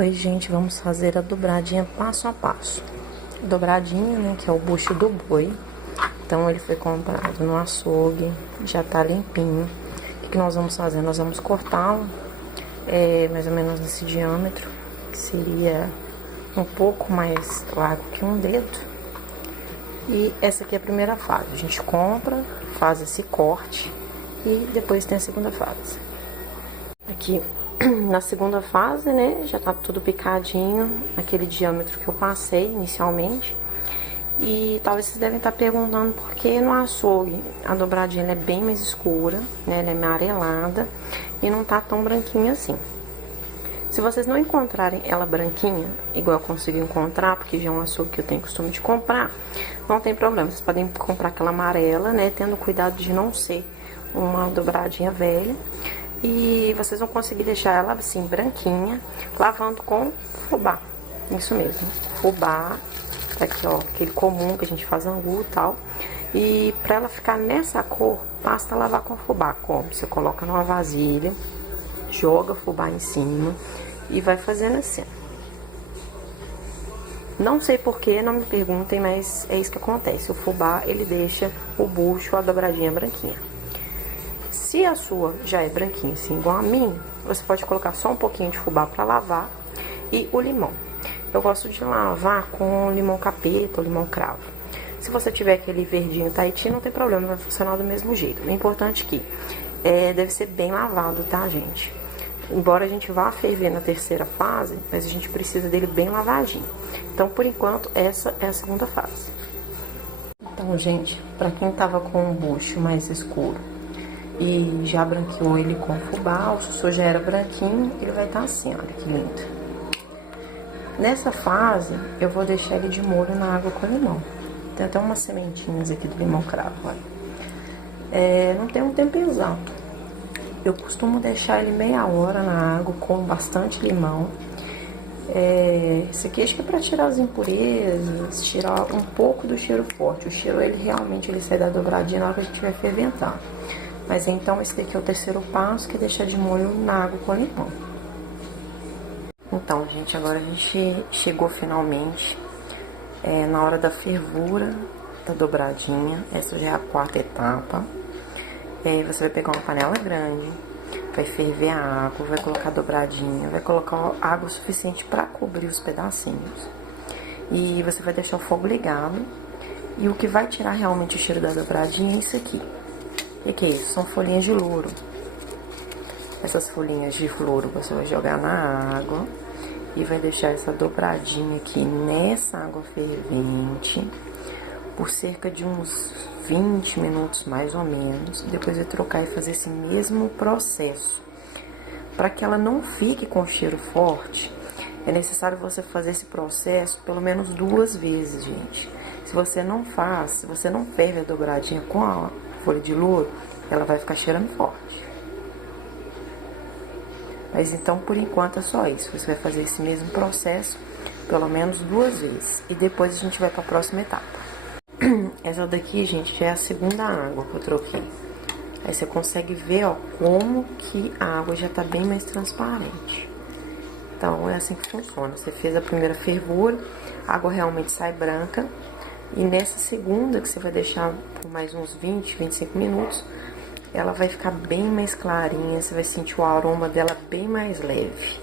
Oi, gente, vamos fazer a dobradinha passo a passo. Dobradinha, né, que é o bucho do boi. Então, ele foi comprado no açougue, já tá limpinho. O que nós vamos fazer? Nós vamos cortá-lo, mais ou menos nesse diâmetro, que seria um pouco mais largo que um dedo. E essa aqui é a primeira fase. A gente compra, faz esse corte e depois tem a segunda fase. Aqui na segunda fase, né, já tá tudo picadinho, naquele diâmetro que eu passei inicialmente. E talvez vocês devem estar perguntando por que no açougue a dobradinha é bem mais escura, né, ela é amarelada e não tá tão branquinha assim. Se vocês não encontrarem ela branquinha, igual eu consigo encontrar, porque já é um açougue que eu tenho costume de comprar, não tem problema. Vocês podem comprar aquela amarela, né, tendo cuidado de não ser uma dobradinha velha. E vocês vão conseguir deixar ela assim, branquinha, lavando com fubá. Isso mesmo, fubá, aqui ó, aquele comum que a gente faz angu e tal. E pra ela ficar nessa cor, basta lavar com fubá. Como? Você coloca numa vasilha, joga fubá em cima e vai fazendo assim. Não sei porquê, não me perguntem, mas é isso que acontece. O fubá, ele deixa o bucho, a dobradinha branquinha. Se a sua já é branquinha, assim, igual a mim, você pode colocar só um pouquinho de fubá para lavar e o limão. Eu gosto de lavar com limão capeta ou limão cravo. Se você tiver aquele verdinho Tahiti, não tem problema, vai funcionar do mesmo jeito. O importante é que deve ser bem lavado, tá, gente? Embora a gente vá ferver na terceira fase, mas a gente precisa dele bem lavadinho. Então, por enquanto, essa é a segunda fase. Então, gente, para quem tava com um bucho mais escuro e já branqueou ele com fubá, o chuchu já era branquinho, ele vai estar assim, olha que lindo. Nessa fase, eu vou deixar ele de molho na água com limão. Tem até umas sementinhas aqui do limão cravo, olha. Não tem um tempo exato. Eu costumo deixar ele meia hora na água com bastante limão. Isso aqui acho que é pra tirar as impurezas, tirar um pouco do cheiro forte. O cheiro, ele realmente sai da dobradinha na hora que a gente vai ferventar. Mas então esse daqui é o terceiro passo, que é deixar de molho na água com limão. Então, gente, agora a gente chegou finalmente na hora da fervura da dobradinha. Essa já é a quarta etapa. Você vai pegar uma panela grande, vai ferver a água, vai colocar a dobradinha, vai colocar água suficiente para cobrir os pedacinhos. E você vai deixar o fogo ligado. E o que vai tirar realmente o cheiro da dobradinha é isso aqui. O que é isso? São folhinhas de louro. Essas folhinhas de louro você vai jogar na água e vai deixar essa dobradinha aqui nessa água fervente por cerca de uns 20 minutos mais ou menos. Depois vai trocar e fazer esse mesmo processo. Para que ela não fique com cheiro forte, é necessário você fazer esse processo pelo menos 2 vezes, gente. Se você não faz, se você não ferve a dobradinha com a folha de louro, ela vai ficar cheirando forte. Mas então, por enquanto, é só isso. Você vai fazer esse mesmo processo pelo menos 2 vezes. E depois a gente vai para a próxima etapa. Essa daqui, gente, já é a segunda água que eu troquei. Aí você consegue ver, ó, como que a água já tá bem mais transparente. Então, é assim que funciona. Você fez a primeira fervura, a água realmente sai branca. E nessa segunda, que você vai deixar por mais uns 20, 25 minutos, ela vai ficar bem mais clarinha, você vai sentir o aroma dela bem mais leve.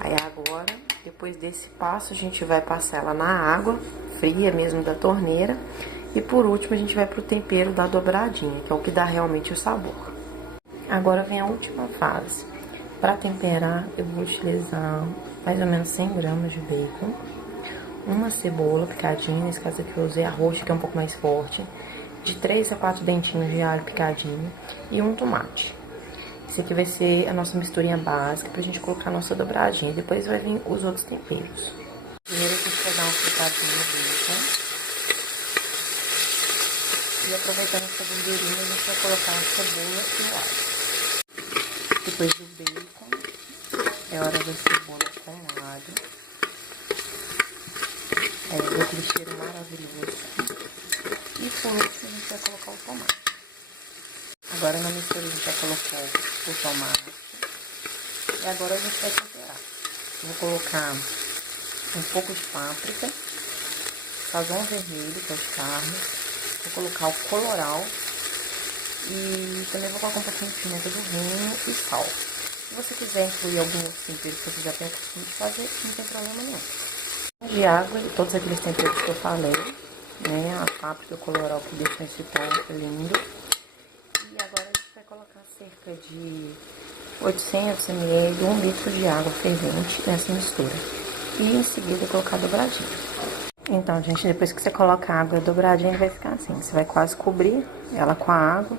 Aí agora, depois desse passo, a gente vai passar ela na água fria mesmo da torneira. E por último, a gente vai pro tempero da dobradinha, que é o que dá realmente o sabor. Agora vem a última fase. Para temperar, eu vou utilizar mais ou menos 100 gramas de bacon, uma cebola picadinha, nesse caso aqui eu usei a roxa, que é um pouco mais forte, de 3 a 4 dentinhos de alho picadinho e um tomate. Esse aqui vai ser a nossa misturinha básica pra gente colocar a nossa dobradinha. Depois vai vir os outros temperos. Primeiro a gente vai dar uma fritadinha no bacon. E aproveitando essa gordurinha, a gente vai colocar a cebola e o alho. Depois do bacon, é hora da cebola com alho. Aquele cheiro maravilhoso. E por último, a gente vai colocar o tomate. Agora na mistura a gente já colocou o tomate. E agora a gente vai temperar. Vou colocar um pouco de páprica, sazão vermelho, que é o de carne. Vou colocar o colorau e também vou colocar um pouquinho de pimenta do reino e sal. Se você quiser incluir algum outro tempero que você já tem o costume de fazer, não tem problema nenhum. De água e todos aqueles temperos que eu falei, né? A páprica e o colorau que deixam esse tom lindo. E agora a gente vai colocar cerca de 800 ml, 1 litro de água fervente nessa mistura. E em seguida colocar dobradinho. Então, gente, depois que você coloca a água dobradinha, vai ficar assim. Você vai quase cobrir ela com a água.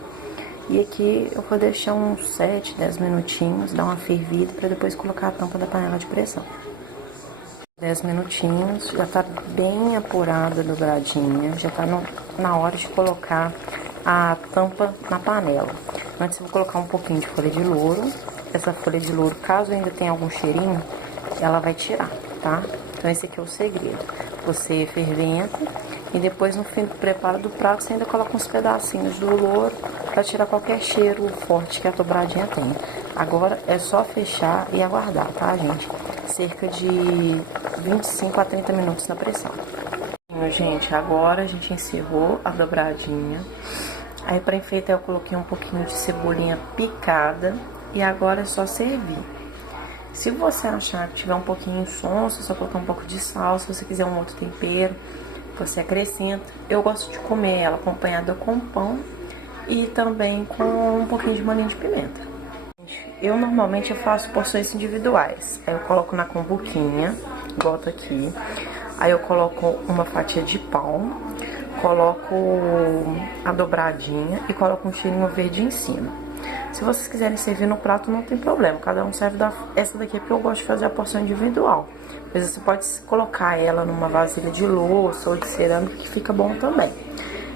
E aqui eu vou deixar uns 7, 10 minutinhos, dar uma fervida, para depois colocar a tampa da panela de pressão. 10 minutinhos, já tá bem apurada a dobradinha, já tá na hora de colocar a tampa na panela. Antes eu vou colocar um pouquinho de folha de louro. Essa folha de louro, caso ainda tenha algum cheirinho, ela vai tirar, tá? Então esse aqui é o segredo. Você ferventa e depois no fim do preparo do prato você ainda coloca uns pedacinhos do louro para tirar qualquer cheiro forte que a dobradinha tem. Agora é só fechar e aguardar, tá, gente? Cerca de 25 a 30 minutos na pressão. Gente, agora a gente encerrou a dobradinha. Aí para enfeitar eu coloquei um pouquinho de cebolinha picada e agora é só servir. Se você achar que tiver um pouquinho insonso, é só colocar um pouco de sal. Se você quiser um outro tempero, você acrescenta. Eu gosto de comer ela acompanhada com pão e também com um pouquinho de molhinho de pimenta. Eu normalmente faço porções individuais. Aí eu coloco na cumbuquinha, igual tá aqui. Aí eu coloco uma fatia de pão, coloco a dobradinha e coloco um cheirinho verde em cima. Se vocês quiserem servir no prato, não tem problema. Cada um serve essa daqui é porque eu gosto de fazer a porção individual. Mas você pode colocar ela numa vasilha de louça ou de cerâmica, que fica bom também.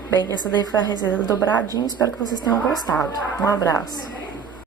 Bem, essa daí foi a receita do dobradinho. Espero que vocês tenham gostado. Um abraço.